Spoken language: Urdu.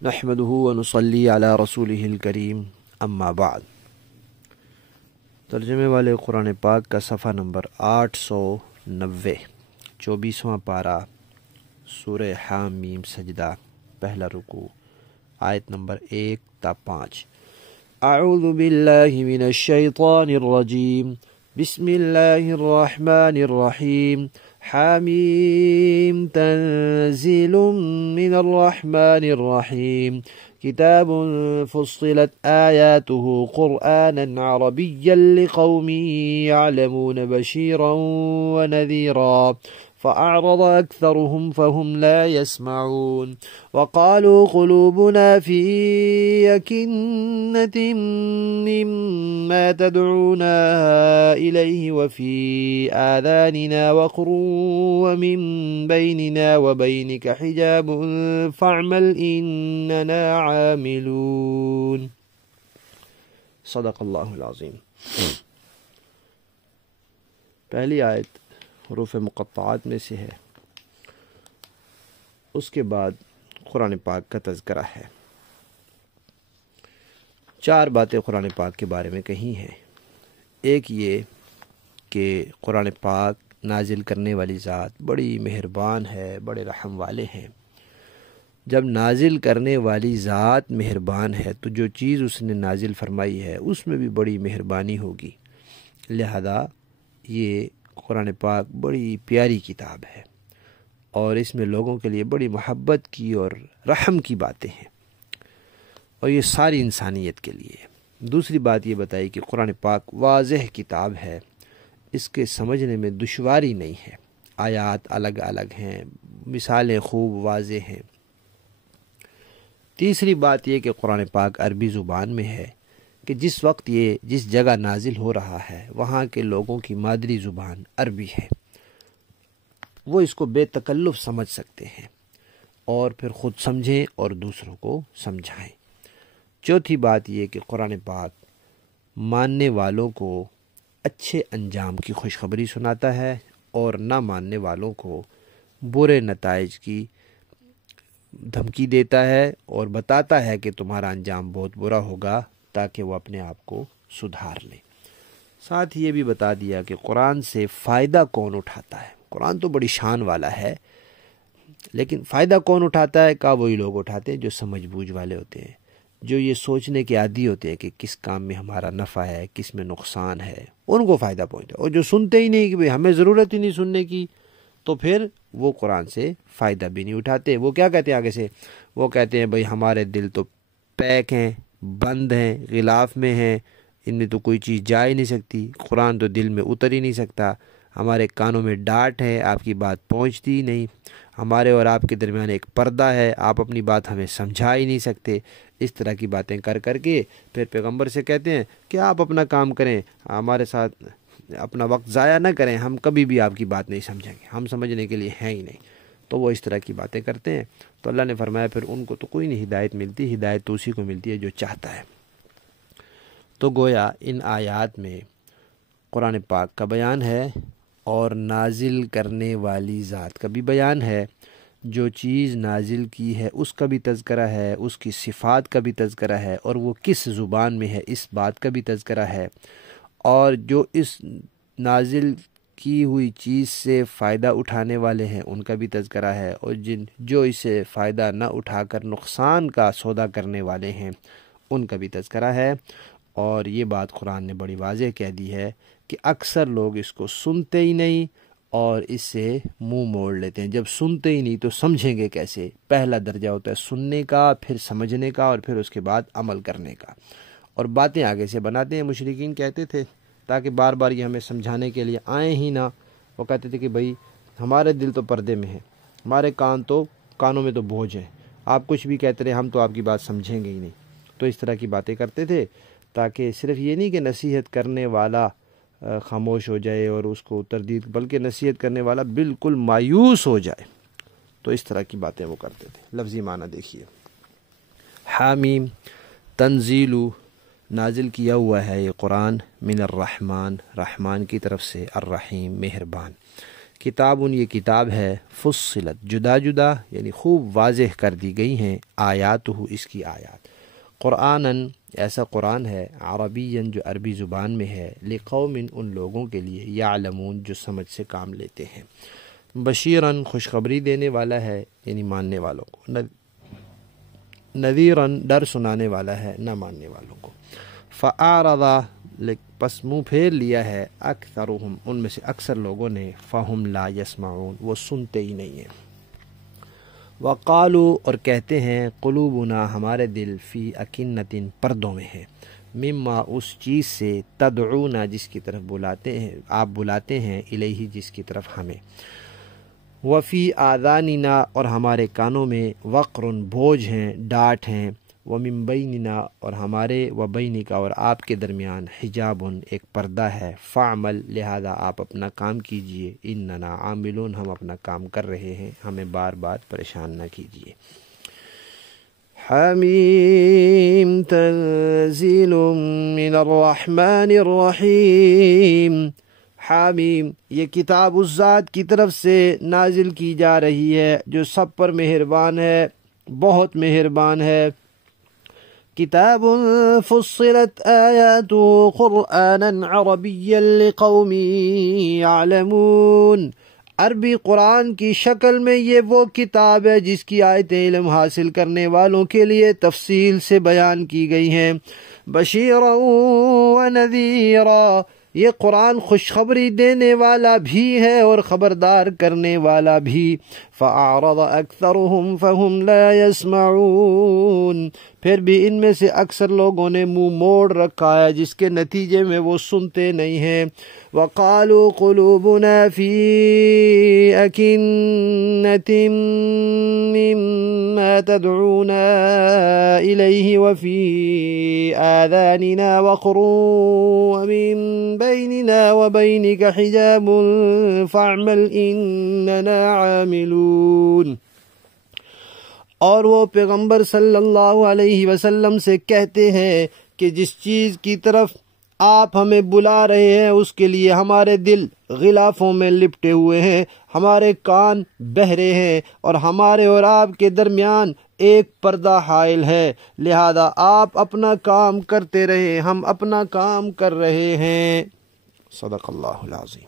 نحمده ونصلی علی رسولہ الکریم اما بعد۔ ترجمے والے قرآن پاک کا صفحہ نمبر 890، 24واں پارہ، سورہ حامیم سجدہ، پہلا رکوع، آیت نمبر 1 تا 5۔ اعوذ باللہ من الشیطان الرجیم، بسم اللہ الرحمن الرحیم۔ حامیم تنزیل من الرحمن الرحیم، کتاب فصلت آیاته قرآنا عربیا لقوم يعلمون بشیرا ونذیرا، فأعرض أكثرهم فهم لا يسمعون، وقالوا قلوبنا في أكنة مما تدعونا إليه وفي آذاننا وقر ومن بيننا وبينك حجاب فاعمل إننا عاملون۔ صدق اللہ العظیم۔ پہلی آیت حروف مقطعات میں سے ہے، اس کے بعد قرآن پاک کا تذکرہ ہے۔ 4 باتیں قرآن پاک کے بارے میں کہی ہیں۔ ایک یہ کہ قرآن پاک نازل کرنے والی ذات بڑی مہربان ہے، بڑے رحم والے ہیں۔ جب نازل کرنے والی ذات مہربان ہے تو جو چیز اس نے نازل فرمائی ہے اس میں بھی بڑی مہربانی ہوگی، لہذا یہ قرآن پاک بڑی پیاری کتاب ہے اور اس میں لوگوں کے لیے بڑی محبت کی اور رحم کی باتیں ہیں، اور یہ ساری انسانیت کے لیے۔ دوسری بات یہ بتائی کہ قرآن پاک واضح کتاب ہے، اس کے سمجھنے میں دشواری نہیں ہے، آیات الگ الگ ہیں، مثالیں خوب واضح ہیں۔ تیسری بات یہ کہ قرآن پاک عربی زبان میں ہے کہ جس وقت یہ جس جگہ نازل ہو رہا ہے وہاں کے لوگوں کی مادری زبان عربی ہے، وہ اس کو بے تکلف سمجھ سکتے ہیں اور پھر خود سمجھیں اور دوسروں کو سمجھائیں۔ چوتھی بات یہ کہ قرآن پاک ماننے والوں کو اچھے انجام کی خوشخبری سناتا ہے اور نہ ماننے والوں کو برے نتائج کی دھمکی دیتا ہے اور بتاتا ہے کہ تمہارا انجام بہت برا ہوگا، تاکہ وہ اپنے آپ کو سدھار لیں۔ ساتھ یہ بھی بتا دیا کہ قرآن سے فائدہ کون اٹھاتا ہے۔ قرآن تو بڑی شان والا ہے، لیکن فائدہ کون اٹھاتا ہے؟ کا وہی لوگ اٹھاتے ہیں جو سمجھ بوجھ والے ہوتے ہیں، جو یہ سوچنے کے عادی ہوتے ہیں کہ کس کام میں ہمارا نفع ہے، کس میں نقصان ہے، ان کو فائدہ پہنچتا ہے۔ اور جو سنتے ہی نہیں کہ بھئی ہمیں ضرورت ہی نہیں سننے کی، تو پھر وہ قرآن سے فائدہ بھی نہیں اٹھاتے۔ وہ کیا کہتے ہیں آگے سے؟ وہ کہتے ہیں بھئی ہمارے دل تو پیک ہیں، بند ہیں، غلاف میں ہیں، ان میں تو کوئی چیز جا ہی نہیں سکتی، قرآن تو دل میں اتر ہی نہیں سکتا، ہمارے کانوں میں ڈانٹ ہے، آپ کی بات پہنچتی ہی نہیں، ہمارے اور آپ کے درمیان ایک پردہ ہے، آپ اپنی بات ہمیں سمجھا ہی نہیں سکتے۔ اس طرح کی باتیں کر کر کے پھر پیغمبر سے کہتے ہیں کہ آپ اپنا کام کریں، ہمارے ساتھ اپنا وقت ضائع نہ کریں، ہم کبھی بھی آپ کی بات نہیں سمجھیں گے، ہم سمجھنے کے لیے ہیں ہی نہیں۔ تو وہ اس طرح کی باتیں کرتے ہیں، تو اللہ نے فرمایا پھر ان کو تو کوئی نہیں ہدایت ملتی، ہدایت تو اسی کو ملتی ہے جو چاہتا ہے۔ تو گویا ان آیات میں قرآن پاک کا بیان ہے اور نازل کرنے والی ذات کا بھی بیان ہے، جو چیز نازل کی ہے اس کا بھی تذکرہ ہے، اس کی صفات کا بھی تذکرہ ہے، اور وہ کس زبان میں ہے اس بات کا بھی تذکرہ ہے، اور جو اس نازل کی ہوئی چیز سے فائدہ اٹھانے والے ہیں ان کا بھی تذکرہ ہے، اور جو اسے فائدہ نہ اٹھا کر نقصان کا سودا کرنے والے ہیں ان کا بھی تذکرہ ہے۔ اور یہ بات قرآن نے بڑی واضح کہہ دی ہے کہ اکثر لوگ اس کو سنتے ہی نہیں اور اس سے منہ موڑ لیتے ہیں۔ جب سنتے ہی نہیں تو سمجھیں گے کیسے؟ پہلا درجہ ہوتا ہے سننے کا، پھر سمجھنے کا، اور پھر اس کے بعد عمل کرنے کا۔ اور باتیں آگے سے بناتے ہیں۔ مشرکین کہتے تھے تاکہ بار بار یہ ہمیں سمجھانے کے لیے آئیں ہی نہ، وہ کہتے تھے کہ بھئی ہمارے دل تو پردے میں ہیں، ہمارے کانوں میں تو بوجھ ہے، آپ کچھ بھی کہتے رہے ہم تو آپ کی بات سمجھیں گے ہی نہیں۔ تو اس طرح کی باتیں کرتے تھے تاکہ صرف یہ نہیں کہ نصیحت کرنے والا خاموش ہو جائے اور اس کو تردید، بلکہ نصیحت کرنے والا بالکل مایوس ہو جائے۔ تو اس طرح کی باتیں وہ کرتے تھے۔ لفظی معنی دیکھیے، حامیم تنزیل، نازل کیا ہوا ہے یہ قرآن، من الرحمن، رحمان کی طرف سے، الرحیم مہربان، کتاب یہ کتاب ہے، فصلت جدا جدا یعنی خوب واضح کر دی گئی ہیں، آیات اس کی آیات، قرآناً ایسا قرآن ہے، عربیاً جو عربی زبان میں ہے، لقوم ان لوگوں کے لیے، یعلمون جو سمجھ سے کام لیتے ہیں، بشیراً خوشخبری دینے والا ہے یعنی ماننے والوں کو، نذیراً ڈر سنانے والا ہے نہ ماننے والوں کو، فاعرض پس منہ پھیر لیا ہے، اکثرهم ان میں سے اکثر لوگوں نے، فہم لا یسمعون وہ سنتے ہی نہیں ہیں، وقالوا اور کہتے ہیں، قلوبنا ہمارے دل، فی اکنۃ پردوں میں ہے، مما اس چیز سے، تدعونا جس کی طرف بلاتے ہیں آپ بلاتے ہیں، الیہ جس کی طرف ہمیں، وفی آذاننا اور ہمارے کانوں میں، وقر بوجھ ہیں، ڈانٹ ہیں، ومن بیننا اور ہمارے، وبینک اور آپ کے درمیان، حجاب ایک پردہ ہے، فعمل لہذا آپ اپنا کام کیجئے، اننا عاملون ہم اپنا کام کر رہے ہیں، ہمیں بار بار پریشان نہ کیجئے۔ حمیم تنزیل من الرحمن الرحیم، حامیم یہ کتاب اس ذات کی طرف سے نازل کی جا رہی ہے جو سب پر مہربان ہے، بہت مہربان ہے، کتاب فصلت آیاته قرآنا عربیا لقوم یعلمون، عربی قرآن کی شکل میں یہ وہ کتاب ہے جس کی آیتیں علم حاصل کرنے والوں کے لیے تفصیل سے بیان کی گئی ہیں، بشیرا و نذیرا یہ قرآن خوشخبری دینے والا بھی ہے اور خبردار کرنے والا بھی، فأعرض أكثرهم فهم لا يسمعون پھر بھی ان میں سے اکثر لوگوں نے منہ موڑ رکھا ہے جس کے نتیجے میں وہ سنتے نہیں ہیں، وقالوا قلوبنا في أكنة مما تدعونا إليه وفي آذاننا وقر ومن بيننا وبينك حجاب فاعمل إننا عاملون، اور وہ پیغمبر صلی اللہ علیہ وسلم سے کہتے ہیں کہ جس چیز کی طرف آپ ہمیں بلا رہے ہیں اس کے لیے ہمارے دل غلافوں میں لپٹے ہوئے ہیں، ہمارے کان بہرے ہیں، اور ہمارے اور آپ کے درمیان ایک پردہ حائل ہے، لہذا آپ اپنا کام کرتے رہے، ہم اپنا کام کر رہے ہیں۔ صدق اللہ العظیم۔